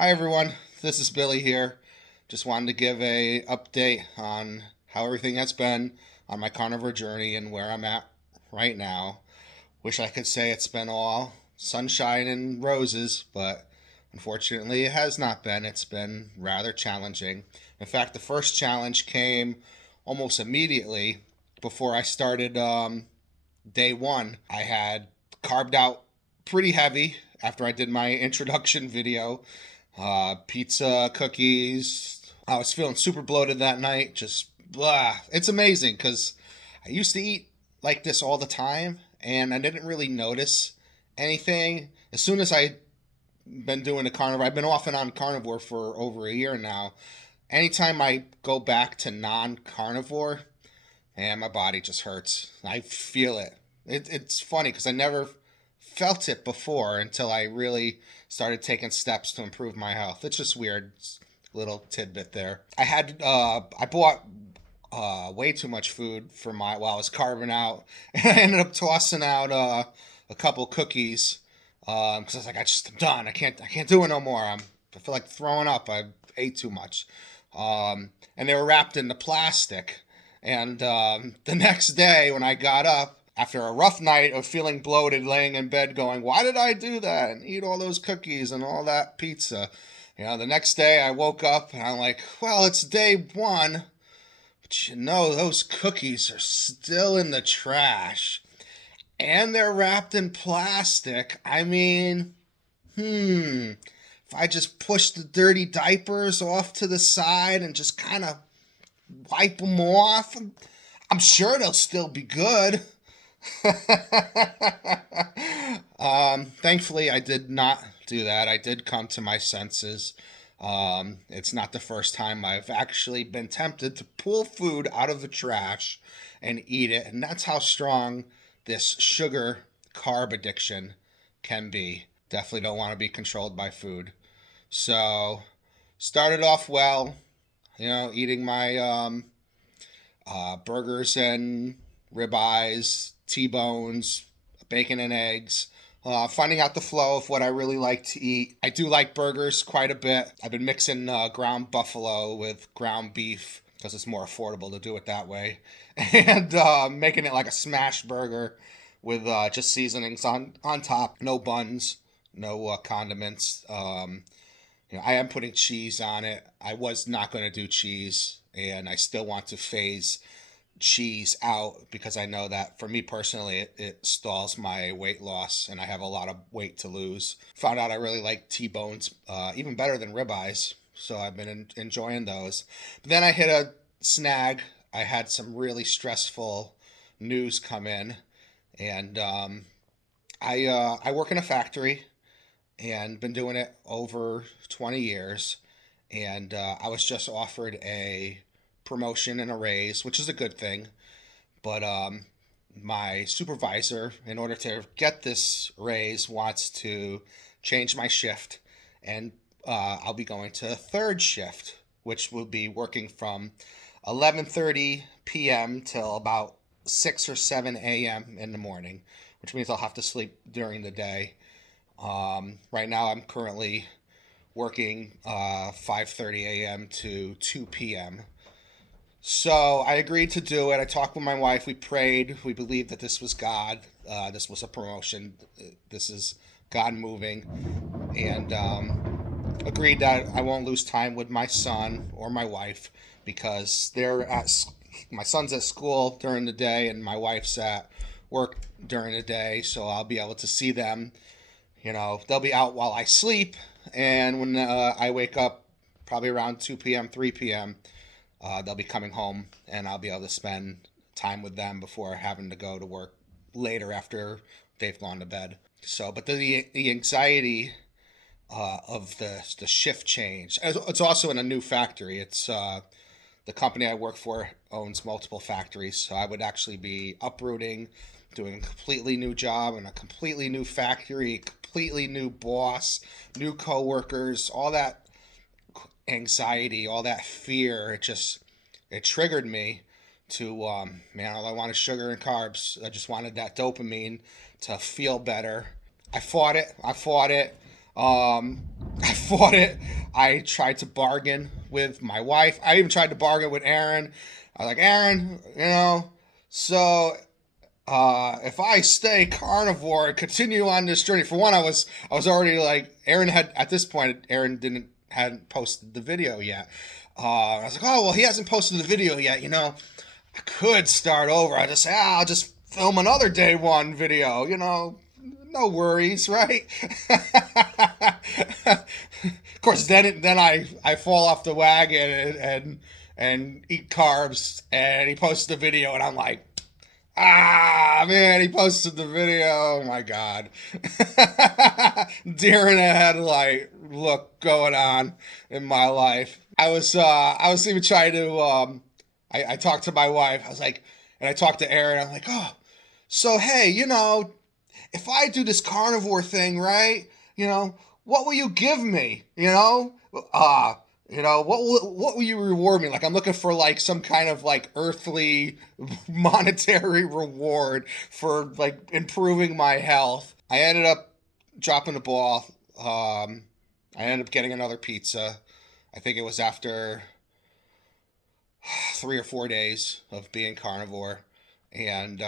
Hi everyone, this is Billy here. Just wanted to give a update on how everything has been on my carnivore journey and where I'm at right now. Wish I could say it's been all sunshine and roses, but unfortunately it has not been. It's been rather challenging. In fact, the first challenge came almost immediately before I started day one. I had carved out pretty heavy after I did my introduction video. Pizza, cookies. I was feeling super bloated that night. Just blah. It's amazing because I used to eat like this all the time and I didn't really notice anything. As soon as I been doing the carnivore, I've been off and on carnivore for over a year now. Anytime I go back to non-carnivore, and my body just hurts. I feel it. It's funny because I never felt it before until I really started taking steps to improve my health. It's just weird. It's a little tidbit there. I bought way too much food for while I was carving out, and I ended up tossing out a couple cookies because I was like, I'm done. I can't do it no more. I feel like throwing up. I ate too much, and they were wrapped in the plastic. And the next day, when I got up, after a rough night of feeling bloated, laying in bed going, why did I do that? And eat all those cookies and all that pizza. The next day I woke up and I'm like, well, it's day one. But those cookies are still in the trash. And they're wrapped in plastic. I mean, if I just push the dirty diapers off to the side and just kind of wipe them off, I'm sure they'll still be good. Thankfully, I did not do that. I did come to my senses. It's not the first time I've actually been tempted to pull food out of the trash and eat it. And that's how strong this sugar carb addiction can be. Definitely don't want to be controlled by food. So, started off well, eating my burgers and ribeyes, T-bones, bacon and eggs. Finding out the flow of what I really like to eat. I do like burgers quite a bit. I've been mixing ground buffalo with ground beef because it's more affordable to do it that way. And making it like a smash burger with just seasonings on top. No buns, no condiments. I am putting cheese on it. I was not going to do cheese, and I still want to phase cheese out because I know that for me personally, it stalls my weight loss, and I have a lot of weight to lose. Found out I really like T-bones, even better than ribeyes, so I've been enjoying those. But then I hit a snag. I had some really stressful news come in, and I work in a factory and been doing it over 20 years. And I was just offered a promotion and a raise, which is a good thing. But my supervisor, in order to get this raise, wants to change my shift. And I'll be going to a third shift, which will be working from 11:30 p.m. till about 6 or 7 a.m. in the morning, which means I'll have to sleep during the day. Right now I'm currently working 5:30 a.m. to 2 p.m. So I agreed to do it. I talked with my wife. We prayed. We believed that this was God. This was a promotion. This is God moving. And agreed that I won't lose time with my son or my wife because my son's at school during the day and my wife's at work during the day. So I'll be able to see them. They'll be out while I sleep, and when I wake up, probably around 2 p.m., 3 p.m., they'll be coming home, and I'll be able to spend time with them before having to go to work later after they've gone to bed. So, but the anxiety of the shift change. It's also in a new factory. It's the company I work for owns multiple factories, so I would actually be uprooting, doing a completely new job in a completely new factory, completely new boss, new coworkers, all that anxiety, all that fear. It triggered me to all I want is sugar and carbs. I just wanted that dopamine to feel better. I fought it. I fought it. I tried to bargain with my wife. I even tried to bargain with Aaron. I was like, Aaron, so if I stay carnivore and continue on this journey, for one, I was already like, Aaron had at this point, Aaron hadn't posted the video yet. I was like, oh well, he hasn't posted the video yet. I could start over. I just say, I'll just film another day one video. No worries, right? Of course, then I fall off the wagon and eat carbs, and he posts the video, and I'm like, man, he posted the video. Oh my god. Deer in the headlight look going on in my life. I was even trying to I talked to my wife. I was like, and I talked to Aaron. I'm like, oh, so hey, if I do this carnivore thing, right? What will you give me? What will you reward me? Like, I'm looking for like some kind of like earthly monetary reward for like improving my health. I ended up dropping the ball. I ended up getting another pizza. I think it was after 3 or 4 days of being carnivore, and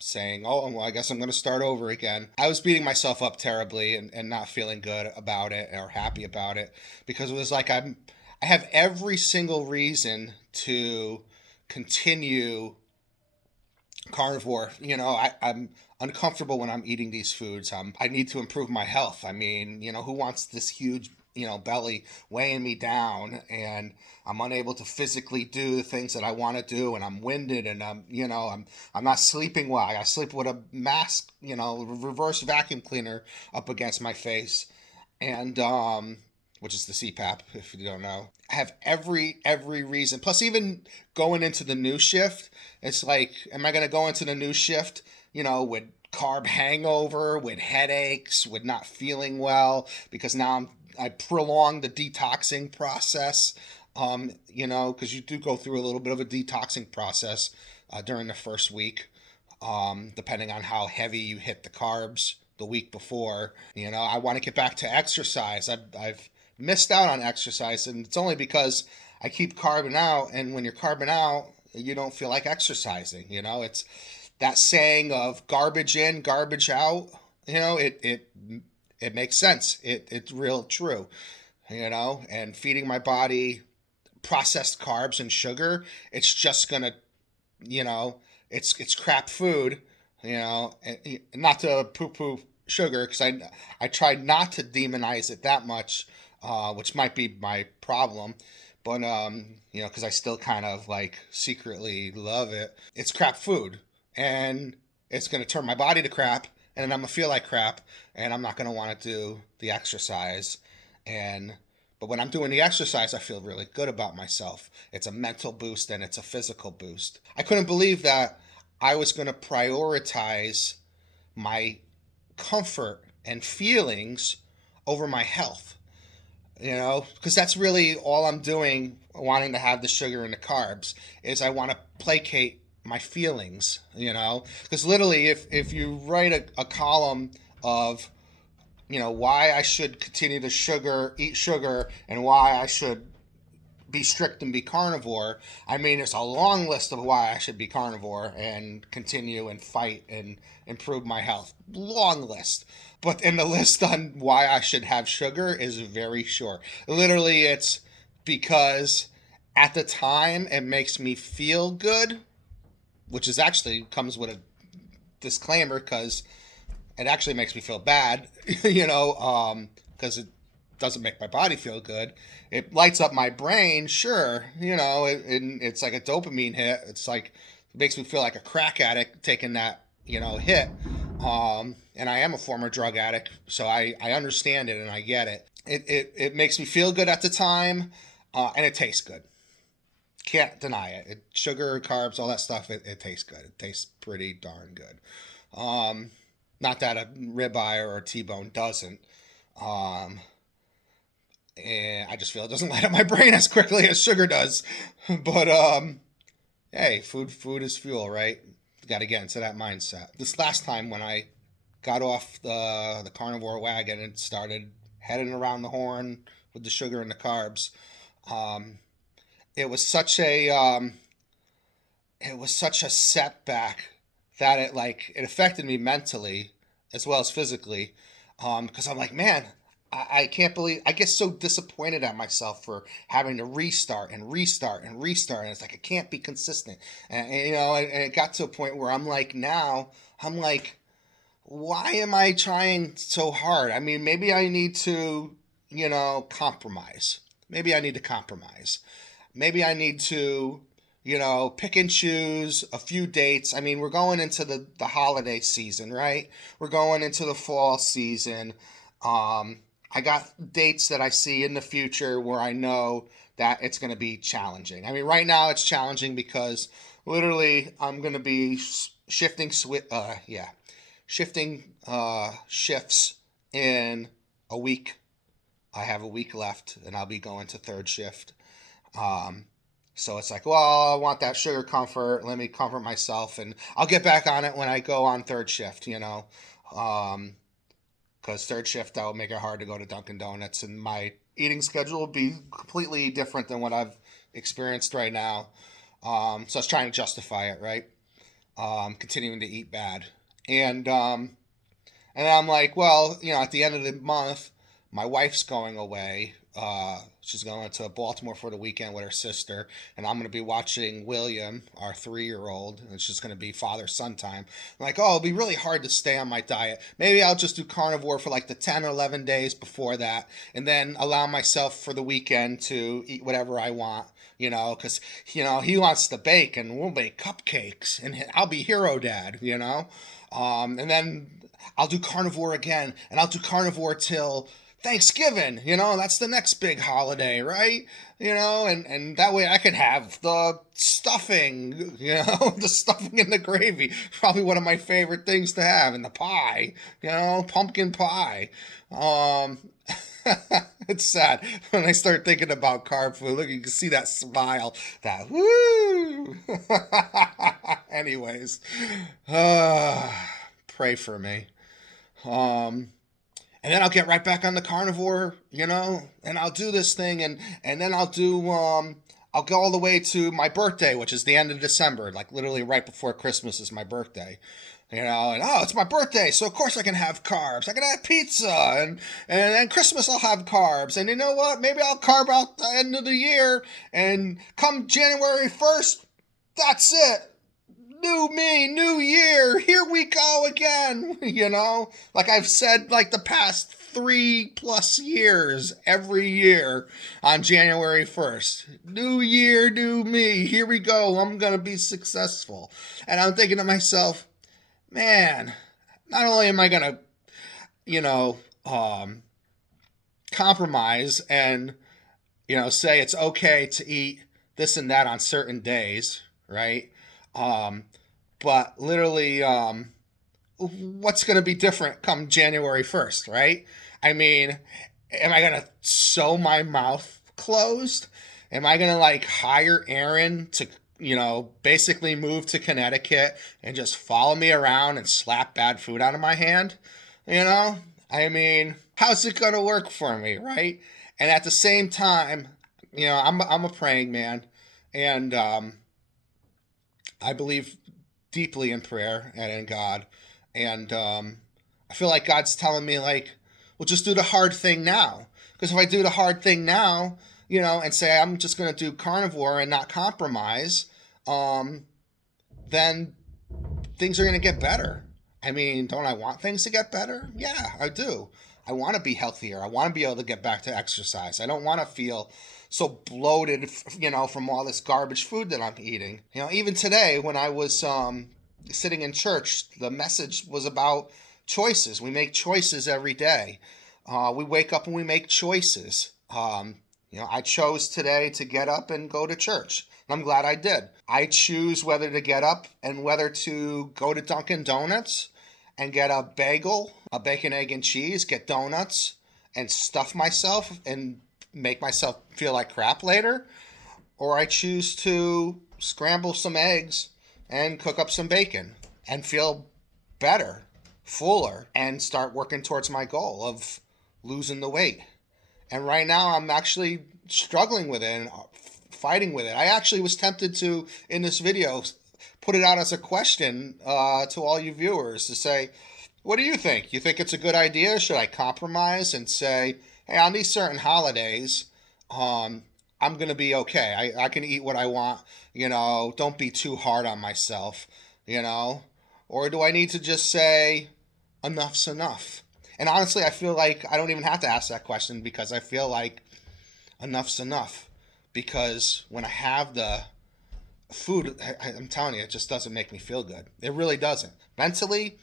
saying, oh, well, I guess I'm going to start over again. I was beating myself up terribly and not feeling good about it or happy about it, because it was like I have every single reason to continue carnivore. I'm uncomfortable when I'm eating these foods. I need to improve my health. I mean, who wants this huge, belly weighing me down, and I'm unable to physically do the things that I want to do, and I'm winded, and I'm not sleeping well. I sleep with a mask, reverse vacuum cleaner up against my face, and which is the CPAP, if you don't know. I have every reason. Plus, even going into the new shift, it's like, am I going to go into the new shift, with carb hangover, with headaches, with not feeling well, because now I prolong the detoxing process, because you do go through a little bit of a detoxing process during the first week, depending on how heavy you hit the carbs the week before. I want to get back to exercise. I've missed out on exercise, and it's only because I keep carbing out, and when you're carbing out, you don't feel like exercising. It's that saying of garbage in, garbage out. It makes sense. It's real true. And feeding my body processed carbs and sugar, it's just gonna, it's crap food. And not to poo-poo sugar, because I try not to demonize it that much, which might be my problem. But because I still kind of like secretly love it. It's crap food, and it's gonna turn my body to crap, and then I'm gonna feel like crap, and I'm not gonna want to do the exercise. But when I'm doing the exercise, I feel really good about myself. It's a mental boost and it's a physical boost. I couldn't believe that I was going to prioritize my comfort and feelings over my health. Because that's really all I'm doing, wanting to have the sugar and the carbs, is I want to placate my feelings. Because literally, if you write a column of why I should continue to eat sugar, and why I should be strict and be carnivore. I mean, it's a long list of why I should be carnivore and continue and fight and improve my health. Long list. But in the list on why I should have sugar is very short. Literally, it's because at the time it makes me feel good, which is actually comes with a disclaimer, because it actually makes me feel bad, because it doesn't make my body feel good. It lights up my brain, sure, it's like a dopamine hit. It's like, it makes me feel like a crack addict taking that, hit. And I am a former drug addict, so I understand it and I get it. It makes me feel good at the time, and it tastes good. Can't deny it. Sugar, carbs, all that stuff, it tastes good. It tastes pretty darn good. Not that a ribeye or a T-bone doesn't. And I just feel it doesn't light up my brain as quickly as sugar does. But hey, food is fuel, right? Got to get into that mindset. This last time when I got off the carnivore wagon and started heading around the horn with the sugar and the carbs. Um, it was such a it was such a setback that it affected me mentally as well as physically. Because I'm like, man, I can't believe I get so disappointed at myself for having to restart and restart and restart, and it's like I can't be consistent, and it got to a point where I'm like, why am I trying so hard? I mean, maybe I need to, compromise. Maybe I need to compromise. Maybe I need to, pick and choose a few dates. I mean, we're going into the holiday season, right? We're going into the fall season. I got dates that I see in the future where I know that it's going to be challenging. I mean, right now it's challenging because literally I'm going to be shifting shifts in a week. I have a week left and I'll be going to third shift. So it's like, well, I want that sugar comfort. Let me comfort myself, and I'll get back on it when I go on third shift, because third shift, that would make it hard to go to Dunkin' Donuts, and my eating schedule will be completely different than what I've experienced right now. So I was trying to justify it, right? Continuing to eat bad. And I'm like, well, at the end of the month, my wife's going away. She's going to Baltimore for the weekend with her sister, and I'm going to be watching William, our 3-year-old, and it's just going to be father-son time. I'm like, oh, it'll be really hard to stay on my diet. Maybe I'll just do carnivore for like the 10 or 11 days before that, and then allow myself for the weekend to eat whatever I want, because, he wants to bake, and we'll make cupcakes, and I'll be hero dad, and then I'll do carnivore again, and I'll do carnivore till Thanksgiving, that's the next big holiday, right? And that way I can have the stuffing, the stuffing and the gravy. Probably one of my favorite things to have, and the pie, pumpkin pie. It's sad when I start thinking about carb food. Look, you can see that smile, that woo. Anyways, pray for me. And then I'll get right back on the carnivore, and I'll do this thing, and then I'll go all the way to my birthday, which is the end of December, like literally right before Christmas is my birthday, and it's my birthday, so of course I can have carbs. I can have pizza, and then Christmas I'll have carbs, and you know what? Maybe I'll carb out the end of the year, and come January 1st, that's it. New me, new year, here we go again, like I've said like the past 3+ years, every year on January 1st. New year, new me, here we go, I'm gonna be successful. And I'm thinking to myself, man, not only am I gonna, compromise and, say it's okay to eat this and that on certain days, right? But literally, what's going to be different come January 1st, right? I mean, am I going to sew my mouth closed? Am I going to hire Aaron to, basically move to Connecticut and just follow me around and slap bad food out of my hand? I mean, how's it going to work for me, right? And at the same time, I'm a praying man, and I believe deeply in prayer and in God. And I feel like God's telling me, well, just do the hard thing now. Because if I do the hard thing now, and say I'm just going to do carnivore and not compromise, then things are going to get better. I mean, don't I want things to get better? Yeah, I do. I want to be healthier. I want to be able to get back to exercise. I don't want to feel so bloated, from all this garbage food that I'm eating. Even today when I was sitting in church, the message was about choices. We make choices every day. We wake up and we make choices. I chose today to get up and go to church. I'm glad I did. I choose whether to get up and whether to go to Dunkin' Donuts and get a bagel, a bacon, egg, and cheese, get donuts, and stuff myself and make myself feel like crap later, or I choose to scramble some eggs and cook up some bacon and feel better, fuller and start working towards my goal of losing the weight. And right now I'm actually struggling with it and fighting with it. I actually was tempted to, in this video, put it out as a question to all you viewers to say, what do you think? You think it's a good idea? Should I compromise and say, hey, on these certain holidays, I'm going to be okay. I can eat what I want. Don't be too hard on myself, you know? Or do I need to just say, enough's enough? And honestly, I feel like I don't even have to ask that question, because I feel like enough's enough. Because when I have the food, I'm telling you, it just doesn't make me feel good. It really doesn't. Mentally,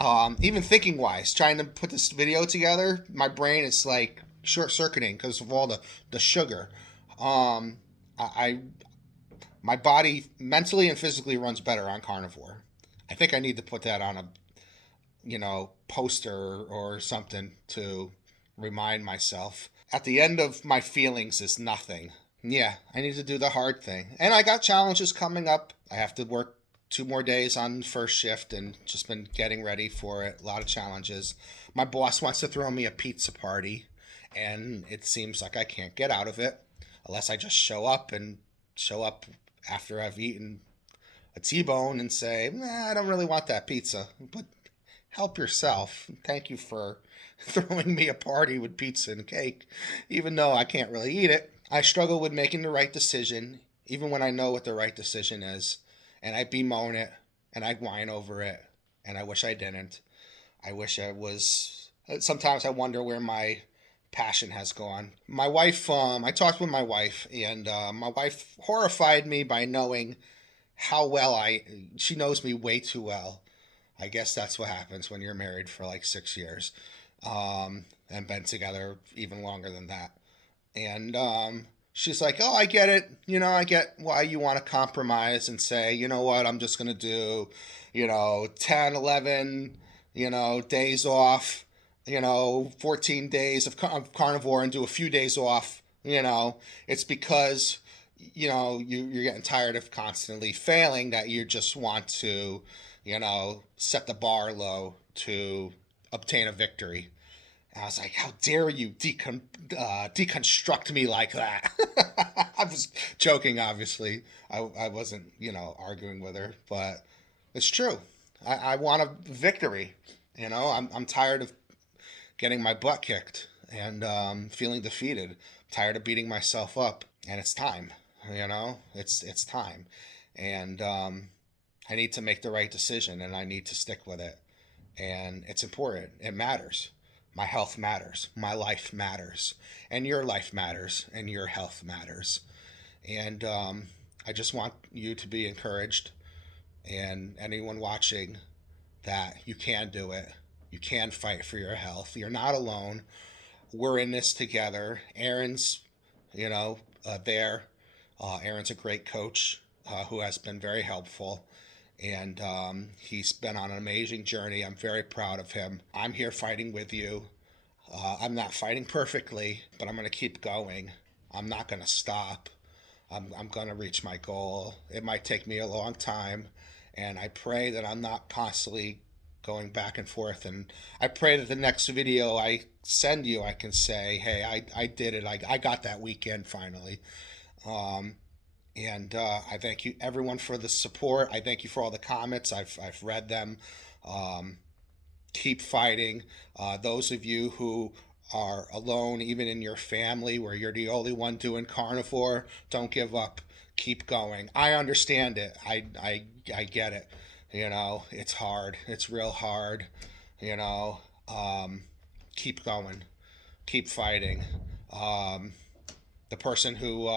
even thinking wise, trying to put this video together, my brain is like short circuiting because of all the sugar. I my body mentally and physically runs better on carnivore. I think I need to put that on a poster or something to remind myself. At the end of my feelings is nothing. Yeah, I need to do the hard thing. And I got challenges coming up. I have to work 2 more days on first shift and just been getting ready for it. A lot of challenges. My boss wants to throw me a pizza party, and it seems like I can't get out of it unless I just show up after I've eaten a T-bone and say, I don't really want that pizza. But help yourself. Thank you for throwing me a party with pizza and cake, even though I can't really eat it. I struggle with making the right decision, even when I know what the right decision is. And I bemoan it, and I whine over it, and I wish I didn't. I wish I was. Sometimes I wonder where my passion has gone. My wife, I talked with my wife, and my wife horrified me by knowing how well she knows me way too well. I guess that's what happens when you're married for like 6 years, and been together even longer than that. And she's like, oh, I get it. I get why you want to compromise and say, you know what, I'm just going to do, 10, 11, days off, 14 days of carnivore and do a few days off. It's because, you're getting tired of constantly failing that you just want to, set the bar low to obtain a victory. And I was like, how dare you deconstruct me like that? I was joking, obviously. I wasn't, arguing with her, but it's true. I want a victory. I'm tired of getting my butt kicked and feeling defeated. I'm tired of beating myself up, and it's time. It's time. And I need to make the right decision, and I need to stick with it. And it's important. It matters. My health matters. My life matters. And your life matters. And your health matters. And I just want you to be encouraged, and anyone watching, that you can do it. You can fight for your health. You're not alone. We're in this together. Aaron's, there. Aaron's a great coach who has been very helpful. And he's been on an amazing journey. I'm very proud of him. I'm here fighting with you. I'm not fighting perfectly, but I'm going to keep going. I'm not going to stop. I'm going to reach my goal. It might take me a long time, and I pray that I'm not constantly going back and forth. And I pray that the next video I send you, I can say, hey, I did it. I got that weekend finally. And I thank you, everyone, for the support. I thank you for all the comments. I've read them. Keep fighting. Those of you who are alone, even in your family, where you're the only one doing carnivore, don't give up. Keep going. I understand it. I get it. It's hard. It's real hard. Keep going. Keep fighting. The person who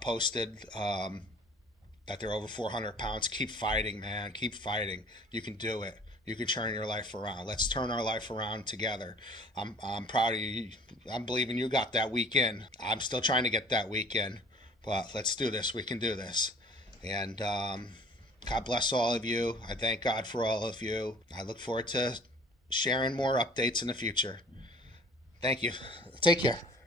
posted that they're over 400 pounds. Keep fighting, man. Keep fighting. You can do it. You can turn your life around. Let's turn our life around together. I'm proud of you. I'm believing you got that weekend. I'm still trying to get that weekend, but let's do this. We can do this. And God bless all of you. I thank God for all of you. I look forward to sharing more updates in the future. Thank you. Take care.